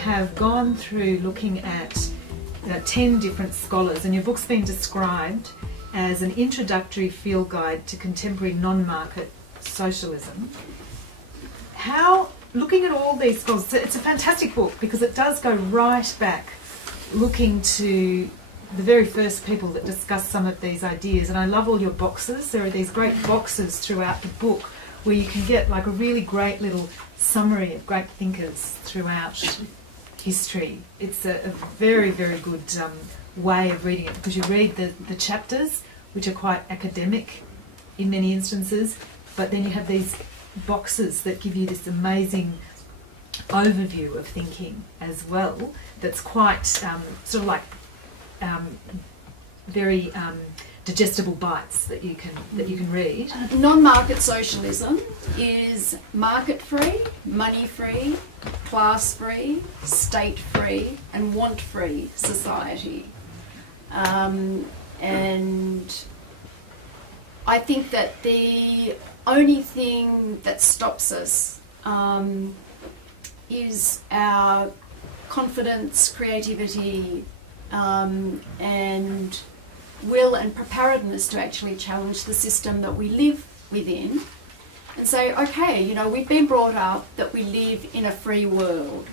have gone through looking at 10 different scholars, and your book's been described as an introductory field guide to contemporary non-market socialism. Looking at all these scholars, it's a fantastic book because it does go right back looking to the very first people that discuss some of these ideas. And I love all your boxes. There are these great boxes throughout the book where you can get like a really great little summary of great thinkers throughout history. It's a very, very good way of reading it, because you read the chapters, which are quite academic in many instances, but then you have these boxes that give you this amazing overview of thinking as well, that's quite sort of like very digestible bites that you can read. Non-market socialism is market-free, money-free, class-free, state-free, and want-free society. And I think that the only thing that stops us is our confidence, creativity, and will and preparedness to actually challenge the system that we live within and say, okay, you know, we've been brought up that we live in a free world.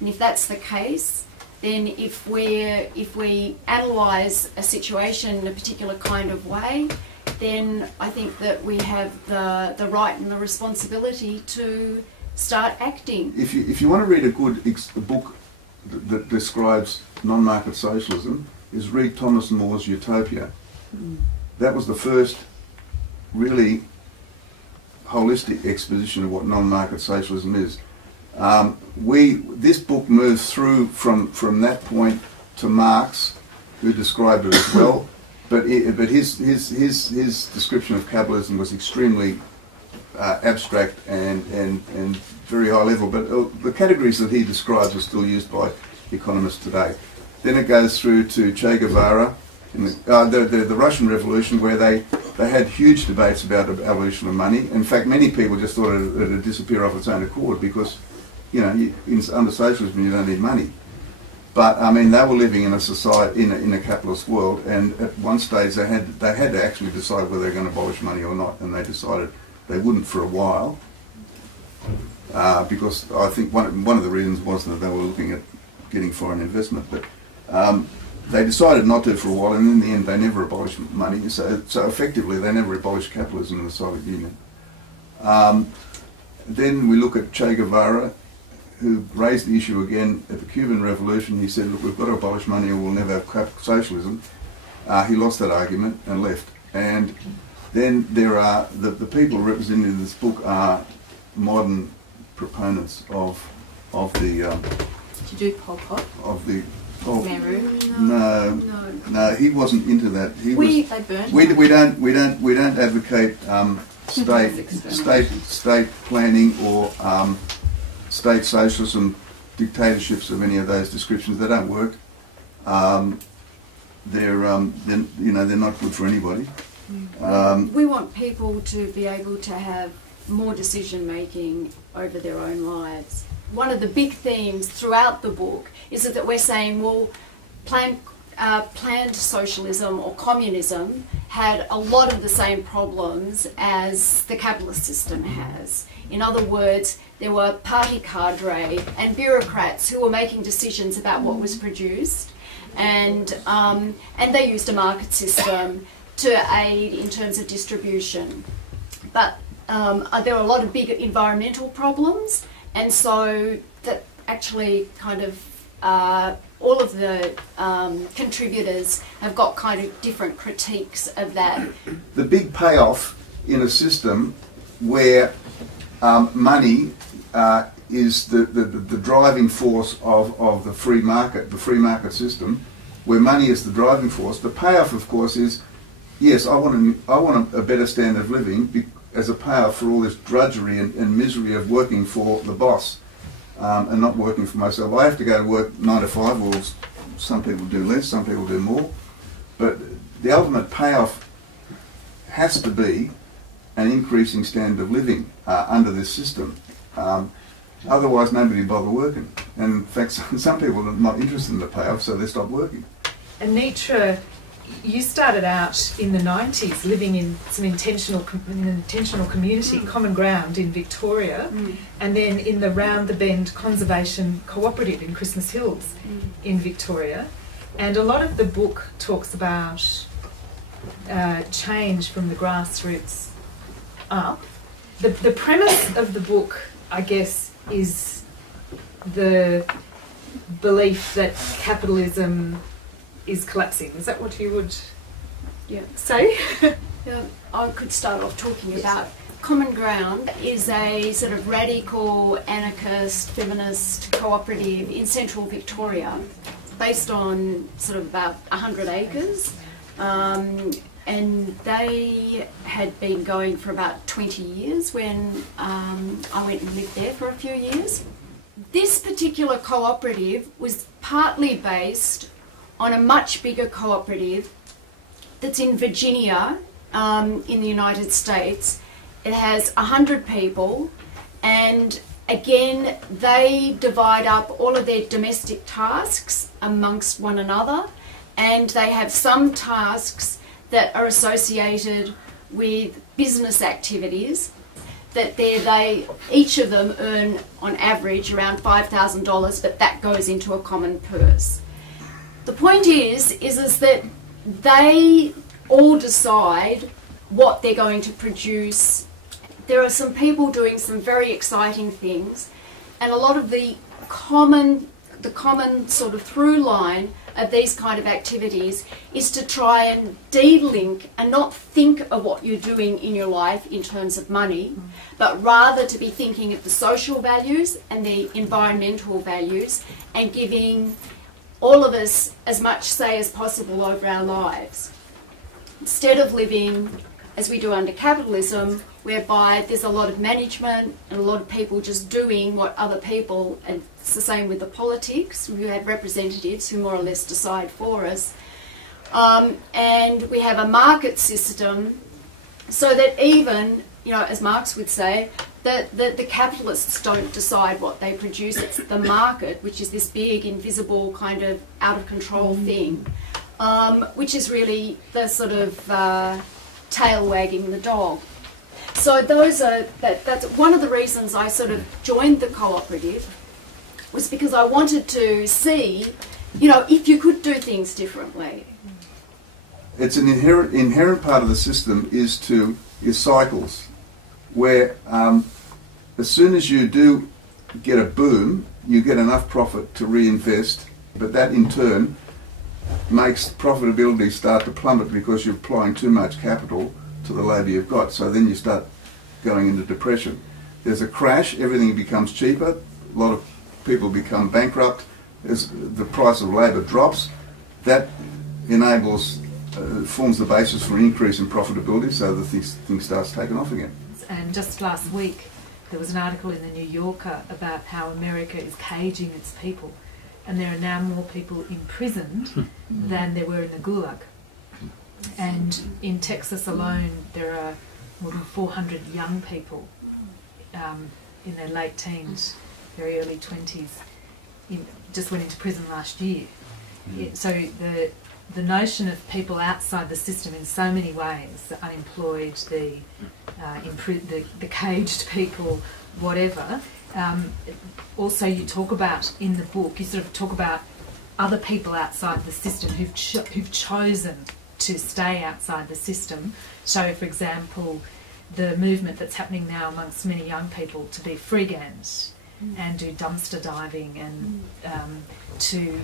And if that's the case, then if we analyse a situation in a particular kind of way, then I think that we have the right and the responsibility to start acting. If you want to read a book that describes non-market socialism, is read Thomas More's Utopia. That was the first really holistic exposition of what non-market socialism is. This book moves through from that point to Marx, who described it as well, but his description of capitalism was extremely abstract and very high level, but the categories that he describes are still used by economists today. Then it goes through to Che Guevara, in the Russian Revolution, where they had huge debates about the abolition of money. In fact, many people just thought it would disappear off its own accord because, you know, under socialism you don't need money. But I mean, they were living in a society, in a capitalist world, and at one stage they had to actually decide whether they were going to abolish money or not, and they decided they wouldn't for a while, because I think one of the reasons was that they were looking at getting foreign investment, but they decided not to for a while, and in the end they never abolished money, so effectively they never abolished capitalism in the Soviet Union. Then we look at Che Guevara, who raised the issue again at the Cuban Revolution. He said, look, we've got to abolish money or we'll never have socialism. He lost that argument and left. And then there are, the people represented in this book are modern proponents of the... Did you do Pol Pot? Of the... No, he wasn't into that. We don't advocate state planning or state socialism, dictatorships of any of those descriptions. They don't work. They're not good for anybody. We want people to be able to have more decision making over their own lives. One of the big themes throughout the book is that we're saying, well, planned socialism or communism had a lot of the same problems as the capitalist system has. In other words, there were party cadre and bureaucrats who were making decisions about what was produced, and they used a market system to aid in terms of distribution. But there are a lot of big environmental problems, and so that actually kind of all of the contributors have got kind of different critiques of that. The big payoff in a system where money is the driving force of the free market system, where money is the driving force, the payoff, of course, is, yes, I want a better standard of living as a payoff for all this drudgery and misery of working for the boss and not working for myself. I have to go to work 9 to 5, or some people do less, some people do more, but the ultimate payoff has to be an increasing standard of living under this system. Otherwise, nobody will bother working. And in fact, some people are not interested in the payoff, so they stop working. Anitra, you started out in the 90s living in some intentional community, Common Ground in Victoria, and then in the Round the Bend Conservation Cooperative in Christmas Hills in Victoria. And a lot of the book talks about change from the grassroots up. The premise of the book, I guess, is the belief that capitalism is collapsing. Is that what you would say? Yeah, I could start off talking about Common Ground is a sort of radical, anarchist, feminist cooperative in central Victoria based on sort of about 100 acres. And they had been going for about 20 years when I went and lived there for a few years. This particular cooperative was partly based on a much bigger cooperative that's in Virginia, in the United States. It has 100 people, and again, they divide up all of their domestic tasks amongst one another, and they have some tasks that are associated with business activities that each of them earn on average around $5,000, but that goes into a common purse. The point is that they all decide what they're going to produce. There are some people doing some very exciting things, and a lot of the common sort of through line of these kind of activities is to try and de-link and not think of what you're doing in your life in terms of money, but rather to be thinking of the social values and the environmental values and giving all of us as much say as possible over our lives. Instead of living as we do under capitalism, whereby there's a lot of management and a lot of people just doing what other people, and it's the same with the politics, we have representatives who more or less decide for us, and we have a market system so that even, you know, as Marx would say, that the capitalists don't decide what they produce, it's the market, which is this big, invisible, kind of out-of-control thing, which is really the sort of tail wagging the dog. So that's one of the reasons I sort of joined the cooperative, was because I wanted to see, you know, if you could do things differently. It's an inherent part of the system is cycles, where as soon as you do get a boom, you get enough profit to reinvest, but that in turn makes profitability start to plummet because you're applying too much capital to the labour you've got. So then you start going into depression. There's a crash, everything becomes cheaper, a lot of people become bankrupt, as the price of labour drops. That enables, forms the basis for an increase in profitability, so the thing starts taking off again. And just last week there was an article in the New Yorker about how America is caging its people, and there are now more people imprisoned than there were in the Gulag. And in Texas alone, there are more than 400 young people in their late teens, very early 20s, just went into prison last year. So the notion of people outside the system in so many ways, the unemployed, the caged people, whatever. Also, you talk about in the book, you sort of talk about other people outside the system who've chosen to stay outside the system. So, for example, the movement that's happening now amongst many young people to be freegans and do dumpster diving and to,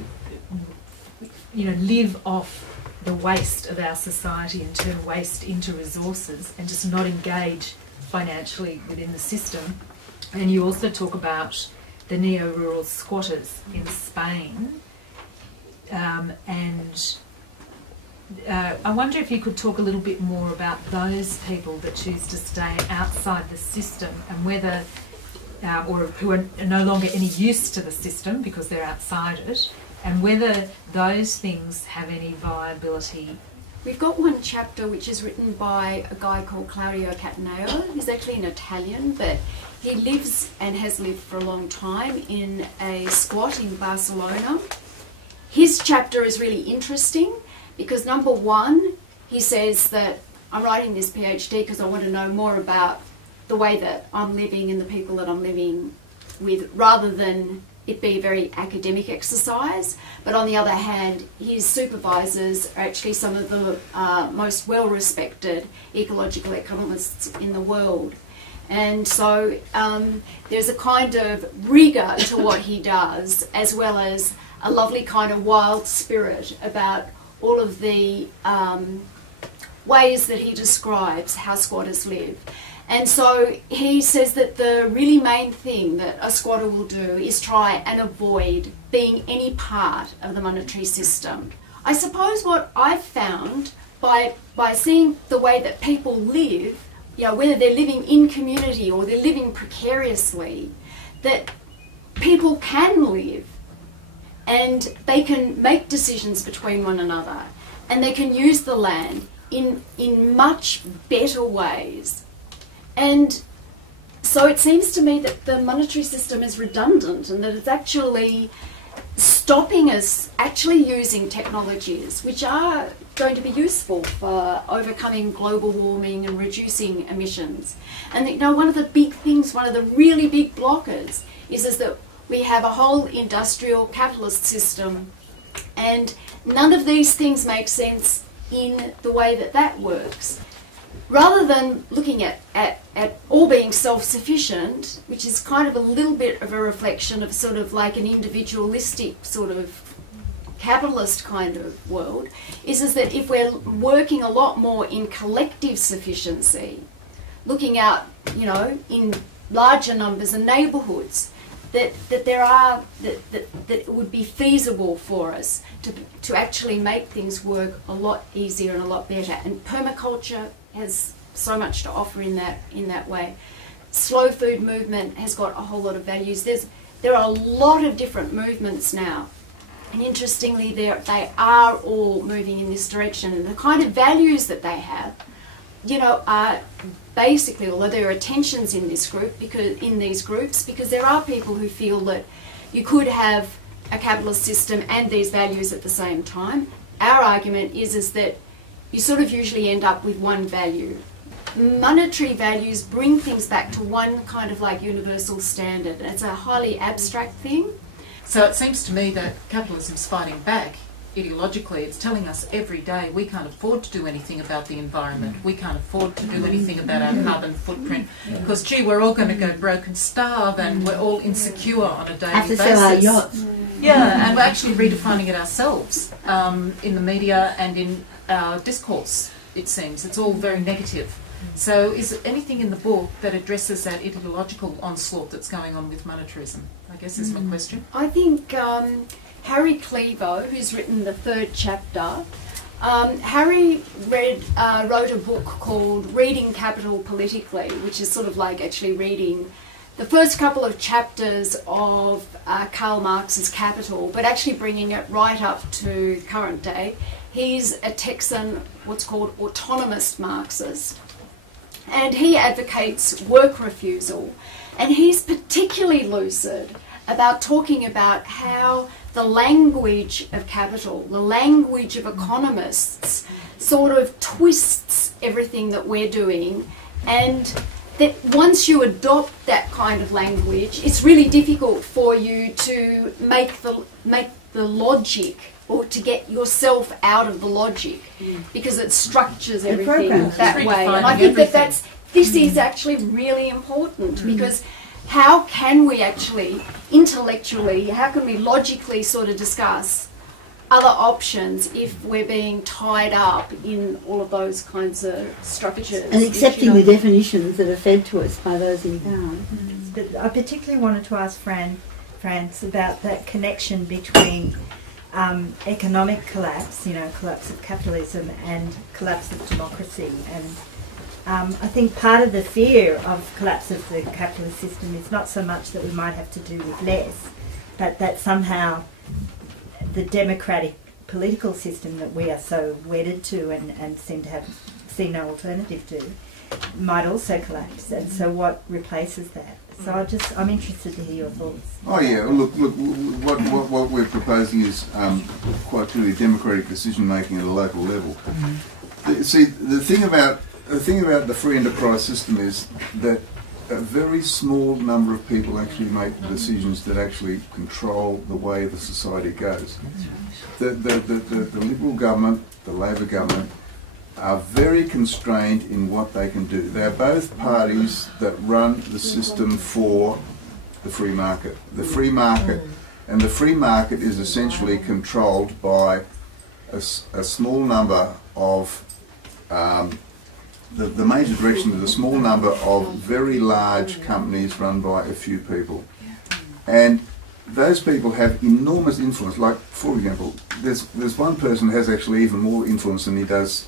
you know, live off the waste of our society and turn waste into resources and just not engage financially within the system. And you also talk about the neo-rural squatters in Spain, and I wonder if you could talk a little bit more about those people that choose to stay outside the system and whether, or who are no longer any use to the system because they're outside it, and whether those things have any viability We've got one chapter which is written by a guy called Claudio Cataneo. He's actually an Italian, but he lives and has lived for a long time in a squat in Barcelona. His chapter is really interesting because, number one, he says that I'm writing this PhD because I want to know more about the way that I'm living and the people that I'm living with, rather than it be a very academic exercise. But on the other hand, his supervisors are actually some of the most well-respected ecological economists in the world. And so there's a kind of rigour to what he does, as well as a lovely kind of wild spirit about all of the ways that he describes how squatters live. And so he says that the really main thing that a squatter will do is try and avoid being any part of the monetary system. I suppose what I've found by seeing the way that people live, you know, whether they're living in community or they're living precariously, that people can live and they can make decisions between one another and they can use the land in much better ways. And so it seems to me that the monetary system is redundant and that it's actually stopping us actually using technologies which are going to be useful for overcoming global warming and reducing emissions. And you know, one of the big things, one of the really big blockers is that we have a whole industrial capitalist system, and none of these things make sense in the way that that works. Rather than looking at all being self-sufficient, which is kind of a little bit of a reflection of sort of like an individualistic sort of capitalist kind of world, is that if we're working a lot more in collective sufficiency, looking out, you know, in larger numbers and neighbourhoods, that it would be feasible for us to actually make things work a lot easier and a lot better. And permaculture has so much to offer in that way. Slow food movement has got a whole lot of values. There are a lot of different movements now, and interestingly, they are all moving in this direction. And the kind of values that they have, you know, are basically, although there are tensions in this group, in these groups, because there are people who feel that you could have a capitalist system and these values at the same time. Our argument is that you sort of usually end up with one value. Monetary values bring things back to one kind of like universal standard. It's a highly abstract thing. So it seems to me that capitalism's fighting back ideologically. It's telling us every day we can't afford to do anything about the environment. We can't afford to do anything about our carbon footprint because, gee, we're all going to go broke and starve, and we're all insecure on a daily basis. Have to sell our yachts. Yeah, and we're actually redefining it ourselves in the media and in our discourse, it seems. It's all very negative. So is there anything in the book that addresses that ideological onslaught that's going on with monetarism? I guess is my question. I think Harry Clevo, who's written the third chapter, Harry wrote a book called Reading Capital Politically, which is sort of like actually reading the first couple of chapters of Karl Marx's Capital, but actually bringing it right up to current day. He's a Texan, what's called autonomous Marxist, and he advocates work refusal. And he's particularly lucid about talking about how the language of capital, the language of economists, sort of twists everything that we're doing, and that once you adopt that kind of language, it's really difficult for you to make the logic, or to get yourself out of the logic, because it structures everything that way. And I think that this is actually really important, because how can we actually intellectually, how can we logically sort of discuss other options if we're being tied up in all of those kinds of structures? And accepting the definitions that are fed to us by those in power. But I particularly wanted to ask France about that connection between economic collapse, collapse of capitalism, and collapse of democracy. And I think part of the fear of collapse of the capitalist system is not so much that we might have to do with less, but that somehow the democratic political system that we are so wedded to and seem to have see no alternative to might also collapse. And so what replaces that? So I'm interested to hear your thoughts. Oh yeah, look, what we're proposing is quite clearly democratic decision making at a local level. See, the thing about the free enterprise system is that a very small number of people actually make the decisions that actually control the way the society goes. The Liberal government, the Labor government, are very constrained in what they can do. They are both parties that run the system for the free market. The free market, and the free market is essentially controlled by a small number of, the major direction is a small number of very large companies run by a few people. And those people have enormous influence. Like, for example, there's one person who has actually even more influence than he does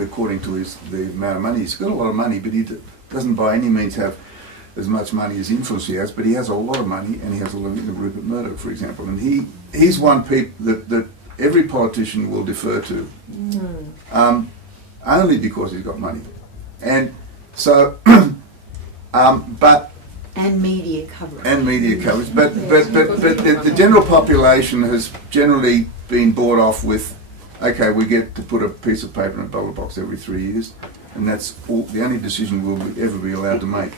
according to the amount of money. He's got a lot of money, but he doesn't by any means have as much money as influence he has, but he has a lot of money, and he has a lot of Rupert Murdoch, for example. And he's one people that every politician will defer to, only because he's got money. And so, but... And media coverage. And media coverage. But the general population has generally been bought off with, okay, we get to put a piece of paper in a ballot box every 3 years, and that's the only decision we'll ever be allowed to make.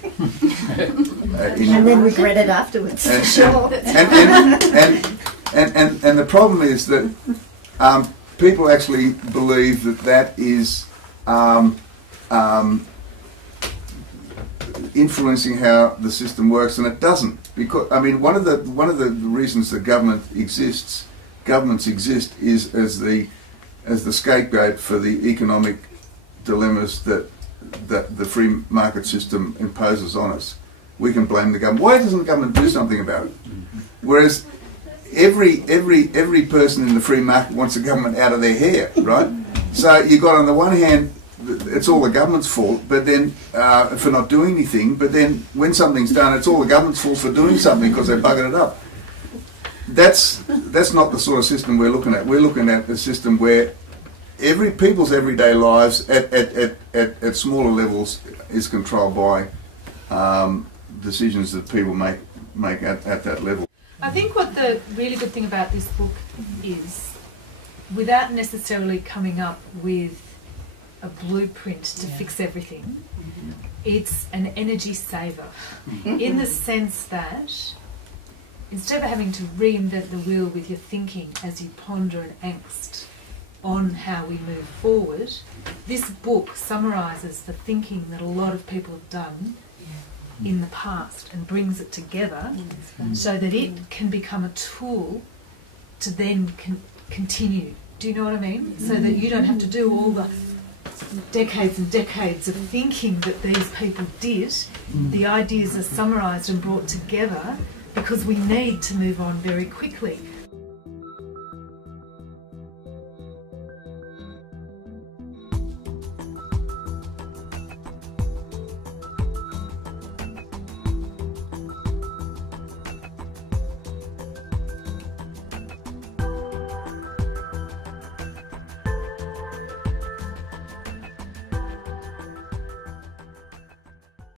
And then regret it afterwards. And, sure. and the problem is that people actually believe that is influencing how the system works, and it doesn't. Because I mean, one of the reasons that governments exist is as the scapegoat for the economic dilemmas that the free market system imposes on us. We can blame the government. Why doesn't the government do something about it? Whereas every person in the free market wants the government out of their hair, right? So you've got, on the one hand, it's all the government's fault, but then for not doing anything. But then when something's done, it's all the government's fault for doing something because they buggered it up. That's not the sort of system we're looking at. We're looking at a system where people's everyday lives at smaller levels is controlled by decisions that people make at that level. I think what the really good thing about this book is, without necessarily coming up with a blueprint to fix everything, it's an energy saver in the sense that instead of having to reinvent the wheel with your thinking as you ponder and angst on how we move forward, this book summarises the thinking that a lot of people have done in the past and brings it together so that it can become a tool to then continue. Do you know what I mean? So that you don't have to do all the decades and decades of thinking that these people did. The ideas are summarised and brought together because we need to move on very quickly.